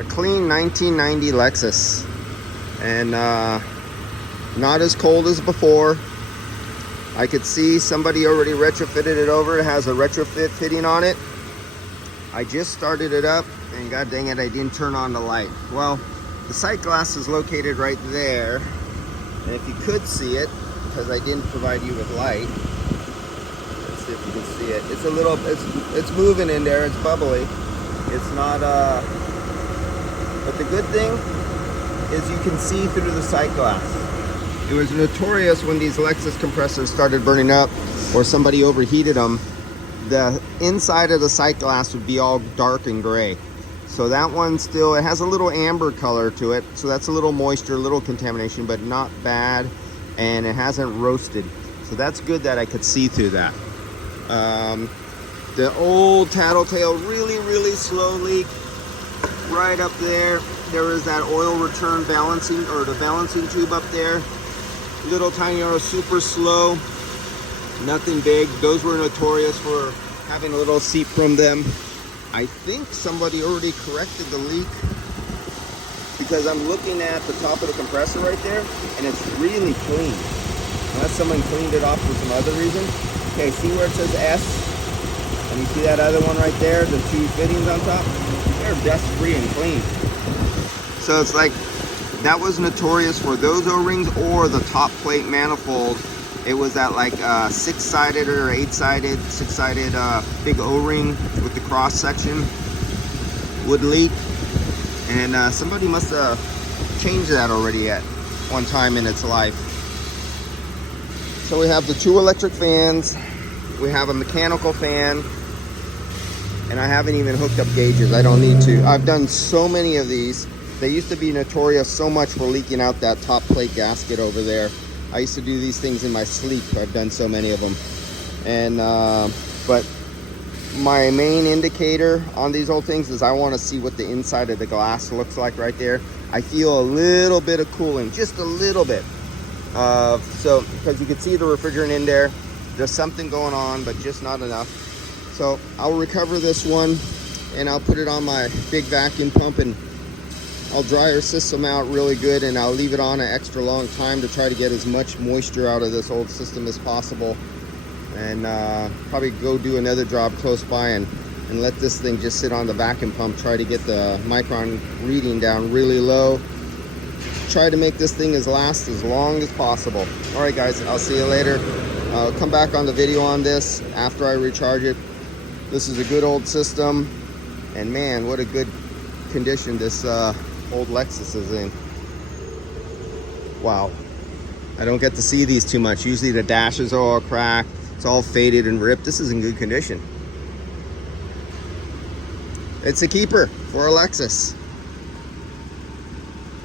A clean 1990 Lexus, and not as cold as before. I could see somebody already retrofitted it over. It has a retrofit fitting on it. I just started it up, and god dang it, I didn't turn on the light. Well, the sight glass is located right there, and if you could see it, because I didn't provide you with light, let's see if you can see it. It's a little, it's moving in there. It's bubbly. It's not but the good thing is you can see through the sight glass. It was notorious when these Lexus compressors started burning up or somebody overheated them, the inside of the sight glass would be all dark and gray. So that one still, it has a little amber color to it. So that's a little moisture, a little contamination, but not bad. And it hasn't roasted. So that's good that I could see through that. The old tattletale, really slow leak. Right up there, there is that oil return balancing, or the balancing tube up there. Little tiny arrow, super slow, nothing big. Those were notorious for having a little seep from them. I think somebody already corrected the leak, because I'm looking at the top of the compressor right there, and it's really clean. Unless someone cleaned it off for some other reason. Okay, see where it says S? And you see that other one right there, the two fittings on top? They're dust free and clean. So it's like, that was notorious for those O-rings or the top plate manifold. It was that like 6-sided or 8-sided, 6-sided big O-ring with the cross section would leak. And somebody must have changed that already at one time in its life. So we have the 2 electric fans. We have a mechanical fan. And I haven't even hooked up gauges. I don't need to. I've done so many of these. They used to be notorious so much for leaking out that top plate gasket over there. I used to do these things in my sleep. I've done so many of them. And but my main indicator on these old things is I want to see what the inside of the glass looks like right there. I feel a little bit of cooling, just a little bit. So because you can see the refrigerant in there, there's something going on, but just not enough. So I'll recover this one and I'll put it on my big vacuum pump, and I'll dry our system out really good, and I'll leave it on an extra long time to try to get as much moisture out of this old system as possible. And probably go do another job close by and let this thing just sit on the vacuum pump, try to get the micron reading down really low. Try to make this thing last as long as possible. All right guys, I'll see you later. I'll come back on the video on this after I recharge it. This is a good old system, and man, what a good condition this old Lexus is in. Wow, I don't get to see these too much. Usually the dashes are all cracked, it's all faded and ripped. This is in good condition. It's a keeper for a Lexus.